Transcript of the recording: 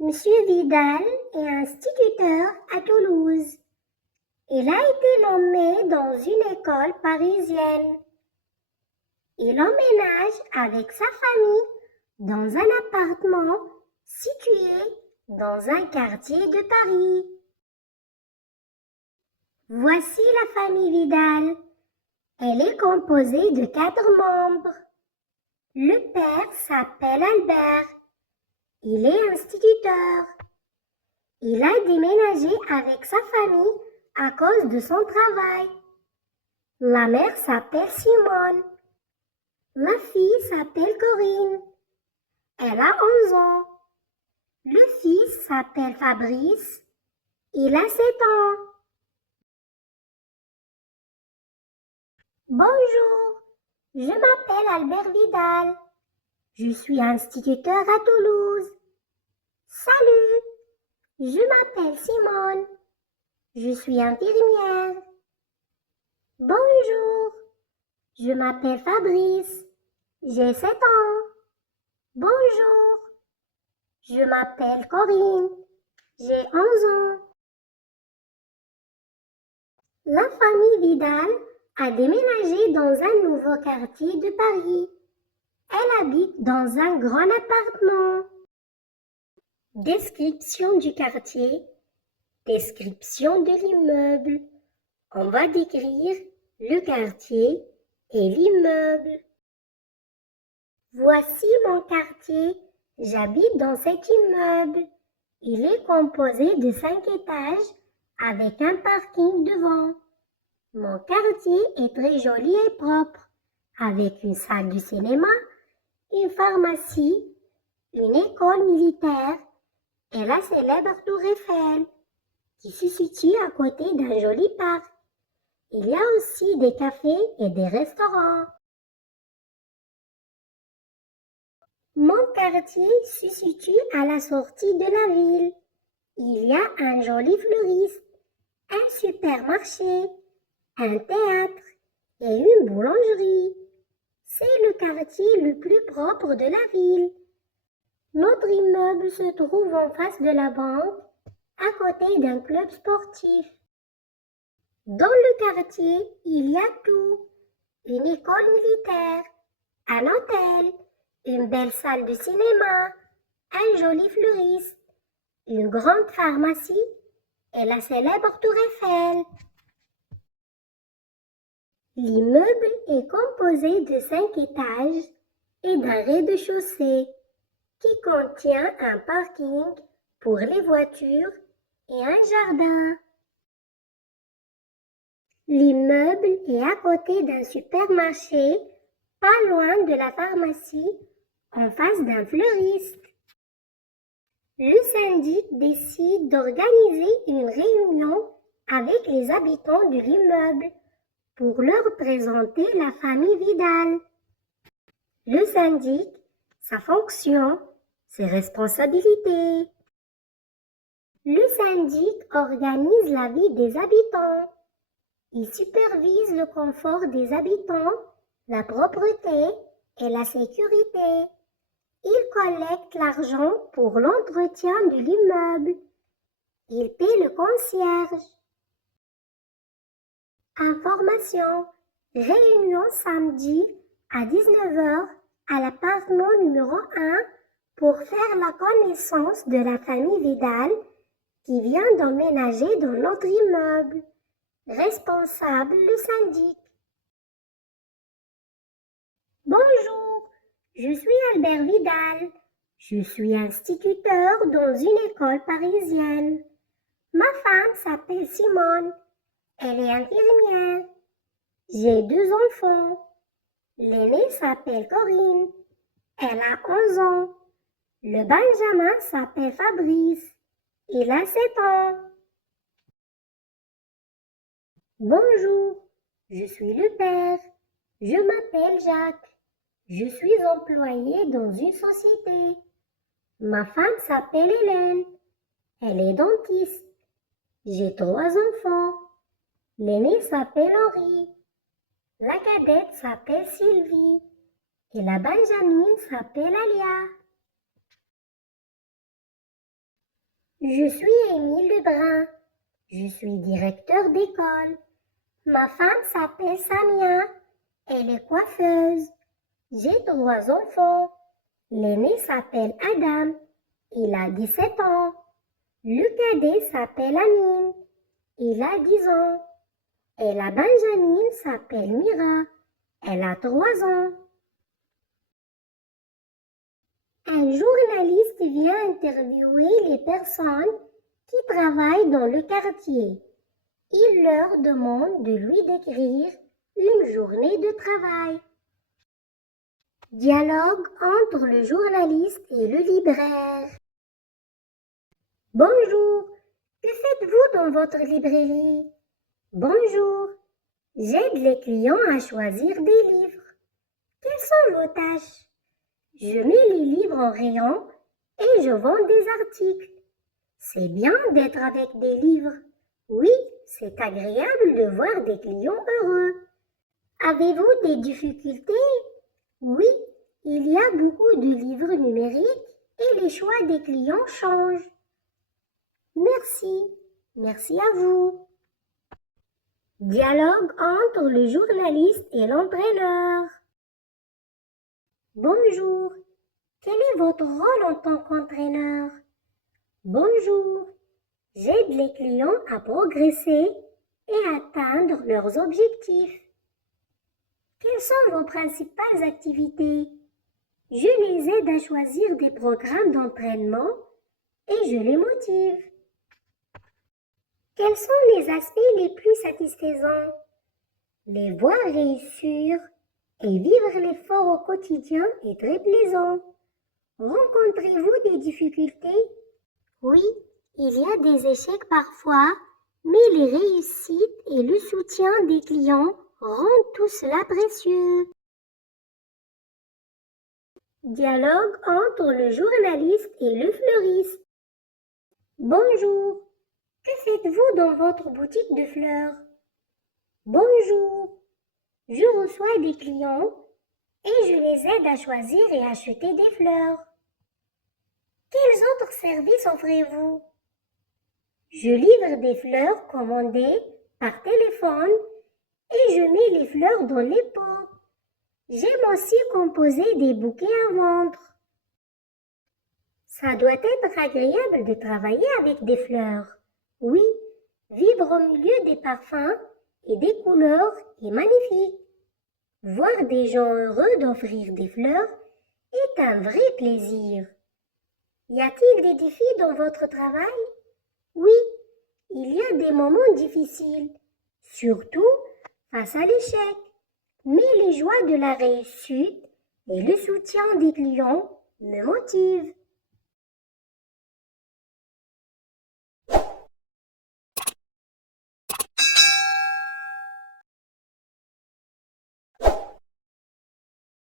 Monsieur Vidal est instituteur à Toulouse. Il a été nommé dans une école parisienne. Il emménage avec sa famille dans un appartement situé dans un quartier de Paris. Voici la famille Vidal. Elle est composée de 4 membres. Le père s'appelle Albert. Il est instituteur. Il a déménagé avec sa famille à cause de son travail. La mère s'appelle Simone. La fille s'appelle Corinne. Elle a 11 ans. Le fils s'appelle Fabrice. Il a 7 ans. Bonjour, je m'appelle Albert Vidal. Je suis instituteur à Toulouse. Salut, je m'appelle Simone. Je suis infirmière. Bonjour, je m'appelle Fabrice. J'ai 7 ans. Bonjour, je m'appelle Corinne. J'ai 11 ans. La famille Vidal a déménagé dans un nouveau quartier de Paris. Elle habite dans un grand appartement. Description du quartier. Description de l'immeuble. On va décrire le quartier et l'immeuble. Voici mon quartier. J'habite dans cet immeuble. Il est composé de 5 étages avec un parking devant. Mon quartier est très joli et propre, avec une salle de cinéma, une pharmacie, une école militaire et la célèbre Tour Eiffel, qui se situe à côté d'un joli parc. Il y a aussi des cafés et des restaurants. Mon quartier se situe à la sortie de la ville. Il y a un joli fleuriste, un supermarché, un théâtre et une boulangerie. C'est le quartier le plus propre de la ville. Notre immeuble se trouve en face de la banque, à côté d'un club sportif. Dans le quartier, il y a tout. Une école militaire, un hôtel, une belle salle de cinéma, un joli fleuriste, une grande pharmacie et la célèbre Tour Eiffel. L'immeuble est composé de 5 étages et d'un rez-de-chaussée qui contient un parking pour les voitures et un jardin. L'immeuble est à côté d'un supermarché, pas loin de la pharmacie, en face d'un fleuriste. Le syndic décide d'organiser une réunion avec les habitants de l'immeuble pour leur présenter la famille Vidal. Le syndic, sa fonction, ses responsabilités. Le syndic organise la vie des habitants. Il supervise le confort des habitants, la propreté et la sécurité. Il collecte l'argent pour l'entretien de l'immeuble. Il paie le concierge. Information. Réunion samedi à 19h à l'appartement numéro 1 pour faire la connaissance de la famille Vidal qui vient d'emménager dans notre immeuble. Responsable le syndic. Bonjour, je suis Albert Vidal. Je suis instituteur dans une école parisienne. Ma femme s'appelle Simone. Elle est infirmière. J'ai 2 enfants. L'aîné s'appelle Corinne. Elle a 11 ans. Le Benjamin s'appelle Fabrice. Il a 7 ans. Bonjour, je suis le père. Je m'appelle Jacques. Je suis employé dans une société. Ma femme s'appelle Hélène. Elle est dentiste. J'ai 3 enfants. L'aîné s'appelle Henri. La cadette s'appelle Sylvie. Et la Benjamine s'appelle Alia. Je suis Émile Lebrun. Je suis directeur d'école. Ma femme s'appelle Samia. Elle est coiffeuse. J'ai 3 enfants. L'aîné s'appelle Adam. Il a 17 ans. Le cadet s'appelle Amine. Il a 10 ans. Et la Benjamine s'appelle Mira. Elle a 3 ans. Un journaliste vient interviewer les personnes qui travaillent dans le quartier. Il leur demande de lui décrire une journée de travail. Dialogue entre le journaliste et le libraire. Bonjour, que faites-vous dans votre librairie? Bonjour, j'aide les clients à choisir des livres. Quelles sont vos tâches? Je mets les livres en rayon et je vends des articles. C'est bien d'être avec des livres. Oui, c'est agréable de voir des clients heureux. Avez-vous des difficultés? Oui, il y a beaucoup de livres numériques et les choix des clients changent. Merci, merci à vous. Dialogue entre le journaliste et l'entraîneur. Bonjour, quel est votre rôle en tant qu'entraîneur? Bonjour, j'aide les clients à progresser et atteindre leurs objectifs. Quelles sont vos principales activités? Je les aide à choisir des programmes d'entraînement et je les motive. Quels sont les aspects les plus satisfaisants? Les voir réussir et vivre l'effort au quotidien est très plaisant. Rencontrez-vous des difficultés? Oui, il y a des échecs parfois, mais les réussites et le soutien des clients rendent tout cela précieux. Dialogue entre le journaliste et le fleuriste. Bonjour, que faites-vous dans votre boutique de fleurs? Bonjour, je reçois des clients et je les aide à choisir et acheter des fleurs. Quels autres services offrez-vous? Je livre des fleurs commandées par téléphone et je mets les fleurs dans les pots. J'aime aussi composer des bouquets à vendre. Ça doit être agréable de travailler avec des fleurs. Oui, vivre au milieu des parfums et des couleurs est magnifique. Voir des gens heureux d'offrir des fleurs est un vrai plaisir. Y a-t-il des défis dans votre travail? Oui, il y a des moments difficiles, surtout face à l'échec. Mais les joies de la réussite et le soutien des clients me motivent.